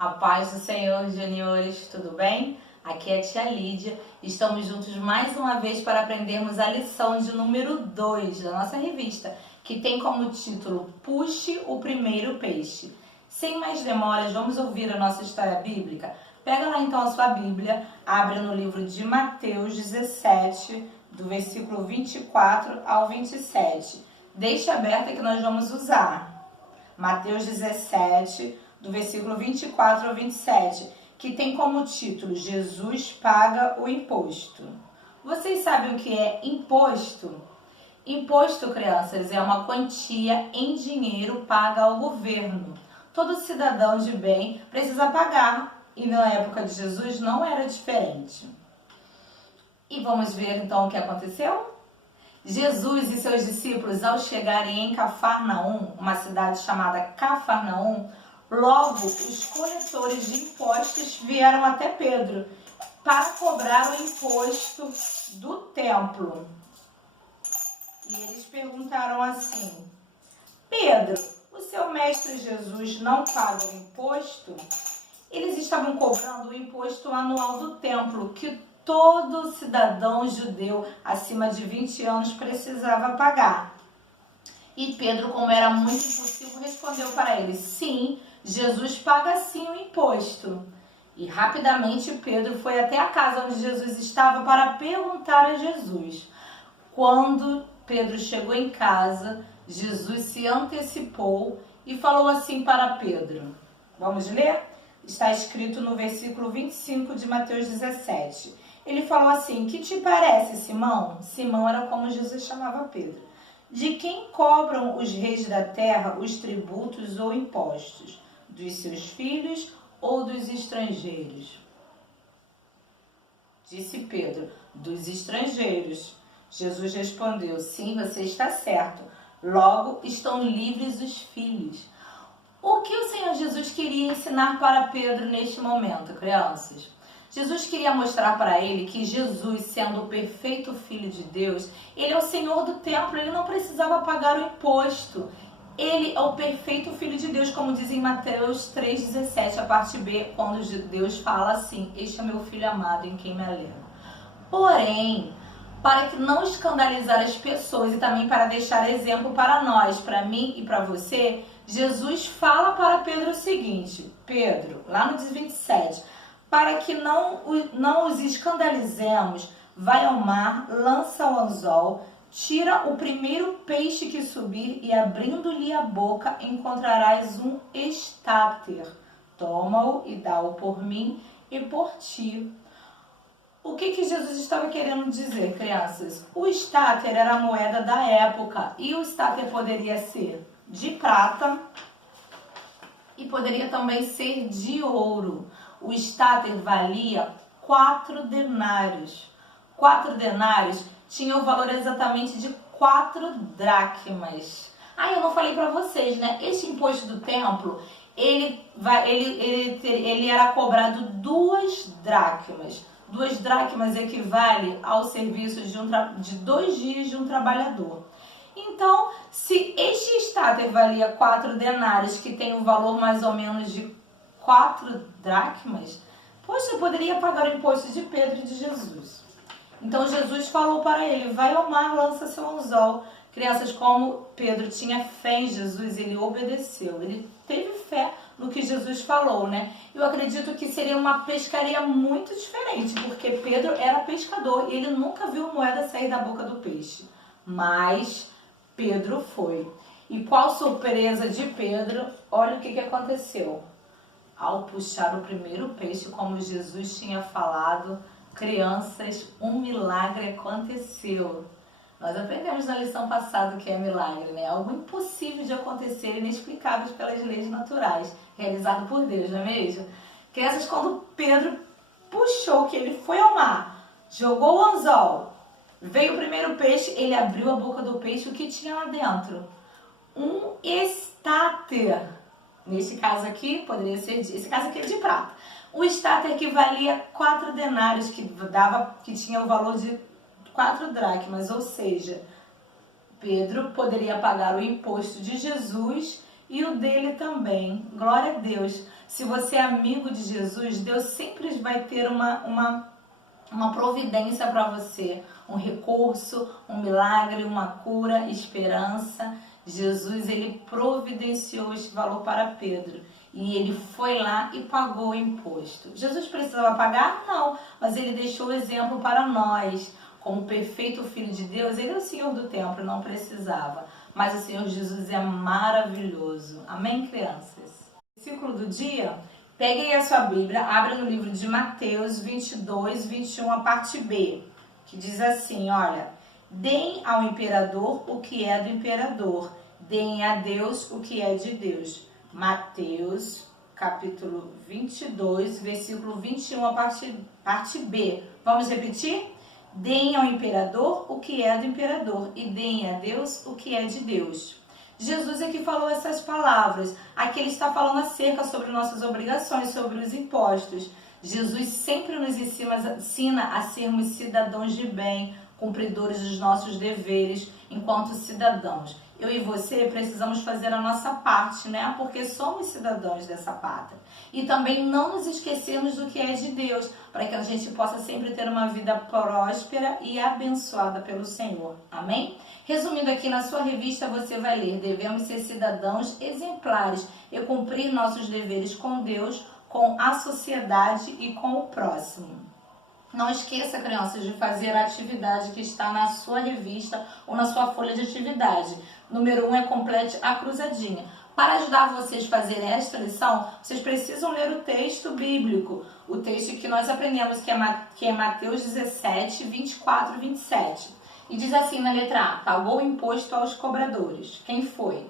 A paz do Senhor, juniores, tudo bem? Aqui é a tia Lídia. Estamos juntos mais uma vez para aprendermos a lição de número 2 da nossa revista, que tem como título Puxe o Primeiro Peixe. Sem mais demoras, vamos ouvir a nossa história bíblica? Pega lá então a sua Bíblia, abre no livro de Mateus 17, do versículo 24 ao 27. Deixe aberta que nós vamos usar. Mateus 17, do versículo 24 ao 27, que tem como título Jesus paga o imposto. Vocês sabem o que é imposto? Imposto, crianças, é uma quantia em dinheiro paga ao governo. Todo cidadão de bem precisa pagar, e na época de Jesus não era diferente. E vamos ver então o que aconteceu? Jesus e seus discípulos, ao chegarem em Cafarnaum, uma cidade chamada Cafarnaum, logo os coletores de impostos vieram até Pedro para cobrar o imposto do templo. E eles perguntaram assim: Pedro, o seu mestre Jesus não paga o imposto? Eles estavam cobrando o imposto anual do templo, que todo cidadão judeu acima de 20 anos precisava pagar. E Pedro, como era muito impossível, respondeu para ele: sim, Jesus paga sim o imposto. E rapidamente Pedro foi até a casa onde Jesus estava para perguntar a Jesus. Quando Pedro chegou em casa, Jesus se antecipou e falou assim para Pedro. Vamos ler? Está escrito no versículo 25 de Mateus 17. Ele falou assim: que te parece, Simão? Simão era como Jesus chamava Pedro. De quem cobram os reis da terra os tributos ou impostos? Dos seus filhos ou dos estrangeiros? Disse Pedro: dos estrangeiros. Jesus respondeu: sim, você está certo. Logo estão livres os filhos. O que o Senhor Jesus queria ensinar para Pedro neste momento, crianças? Jesus queria mostrar para ele que Jesus, sendo o perfeito Filho de Deus, ele é o Senhor do templo, ele não precisava pagar o imposto. Ele é o perfeito Filho de Deus, como diz em Mateus 3,17, a parte B, quando Deus fala assim: este é meu Filho amado em quem me alegro. Porém, para que não escandalizar as pessoas e também para deixar exemplo para nós, para mim e para você, Jesus fala para Pedro o seguinte: Pedro, lá no 27, para que não os escandalizemos, vai ao mar, lança o anzol, tira o primeiro peixe que subir e abrindo-lhe a boca encontrarás um estáter. Toma-o e dá-o por mim e por ti. O que Jesus estava querendo dizer, crianças? O estáter era a moeda da época e o estáter poderia ser de prata e poderia também ser de ouro. O estáter valia 4 denários. 4 denários tinham o valor exatamente de 4 dracmas. Eu não falei para vocês, né? Esse imposto do templo, ele era cobrado 2 dracmas. 2 dracmas equivale ao serviço de 2 dias de um trabalhador. Então, se este estáter valia 4 denários, que tem um valor mais ou menos de 4 dracmas, poxa, eu poderia pagar o imposto de Pedro e de Jesus. Então Jesus falou para ele: vai ao mar, lança seu anzol. Crianças, como Pedro tinha fé em Jesus, ele obedeceu, ele teve fé no que Jesus falou, né? Eu acredito que seria uma pescaria muito diferente, porque Pedro era pescador e ele nunca viu moeda sair da boca do peixe. Mas Pedro foi. E qual surpresa de Pedro, olha o que aconteceu. Ao puxar o primeiro peixe, como Jesus tinha falado, crianças, um milagre aconteceu. Nós aprendemos na lição passada o que é milagre, né? Algo impossível de acontecer, inexplicável pelas leis naturais, realizado por Deus, não é mesmo? Crianças, quando Pedro puxou, que ele foi ao mar, jogou o anzol, veio o primeiro peixe, ele abriu a boca do peixe, o que tinha lá dentro? Um estáter. Nesse caso aqui, poderia ser, esse caso aqui é de prata. Um estáter que valia 4 denários, que tinha o valor de 4 dracmas, ou seja, Pedro poderia pagar o imposto de Jesus e o dele também. Glória a Deus. Se você é amigo de Jesus, Deus sempre vai ter uma providência para você, um recurso, um milagre, uma cura, esperança. Jesus, ele providenciou este valor para Pedro e ele foi lá e pagou o imposto. Jesus precisava pagar? Não, mas ele deixou o exemplo para nós. Como perfeito Filho de Deus, ele é o Senhor do templo, não precisava. Mas o Senhor Jesus é maravilhoso. Amém, crianças? Versículo do dia. Peguem a sua Bíblia, abra no livro de Mateus 22, 21, a parte B, que diz assim, olha, deem ao imperador o que é do imperador, deem a Deus o que é de Deus. Mateus, capítulo 22, versículo 21, a parte B. Vamos repetir? Deem ao imperador o que é do imperador e deem a Deus o que é de Deus. Jesus é que falou essas palavras. Aqui ele está falando acerca sobre nossas obrigações, sobre os impostos. Jesus sempre nos ensina a sermos cidadãos de bem, cumpridores dos nossos deveres enquanto cidadãos. Eu e você precisamos fazer a nossa parte, né? Porque somos cidadãos dessa pátria. E também não nos esquecermos do que é de Deus, para que a gente possa sempre ter uma vida próspera e abençoada pelo Senhor. Amém? Resumindo aqui, na sua revista você vai ler: devemos ser cidadãos exemplares e cumprir nossos deveres com Deus, com a sociedade e com o próximo. Não esqueça, crianças, de fazer a atividade que está na sua revista ou na sua folha de atividade. Número 1 é complete a cruzadinha. Para ajudar vocês a fazerem esta lição, vocês precisam ler o texto bíblico. O texto que nós aprendemos, que é Mateus 17, 24 e 27. E diz assim na letra A: pagou o imposto aos cobradores. Quem foi?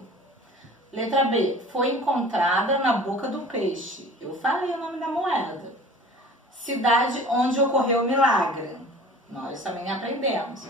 Letra B: foi encontrada na boca do peixe. Eu falei o nome da moeda. Cidade onde ocorreu o milagre. Nós também aprendemos.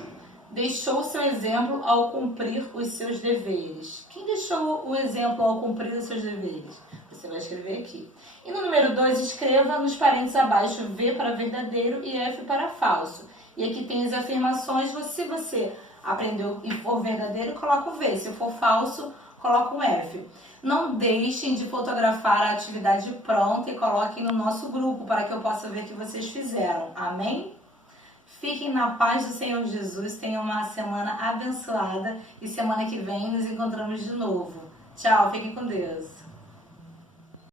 Deixou seu exemplo ao cumprir os seus deveres. Quem deixou o exemplo ao cumprir os seus deveres? Você vai escrever aqui. E no número 2, escreva nos parênteses abaixo V para verdadeiro e F para falso. E aqui tem as afirmações. Se você aprendeu e for verdadeiro, coloca o V. Se for falso, coloca o F. Não deixem de fotografar a atividade pronta e coloquem no nosso grupo para que eu possa ver que vocês fizeram. Amém? Fiquem na paz do Senhor Jesus, tenham uma semana abençoada e semana que vem nos encontramos de novo. Tchau, fiquem com Deus.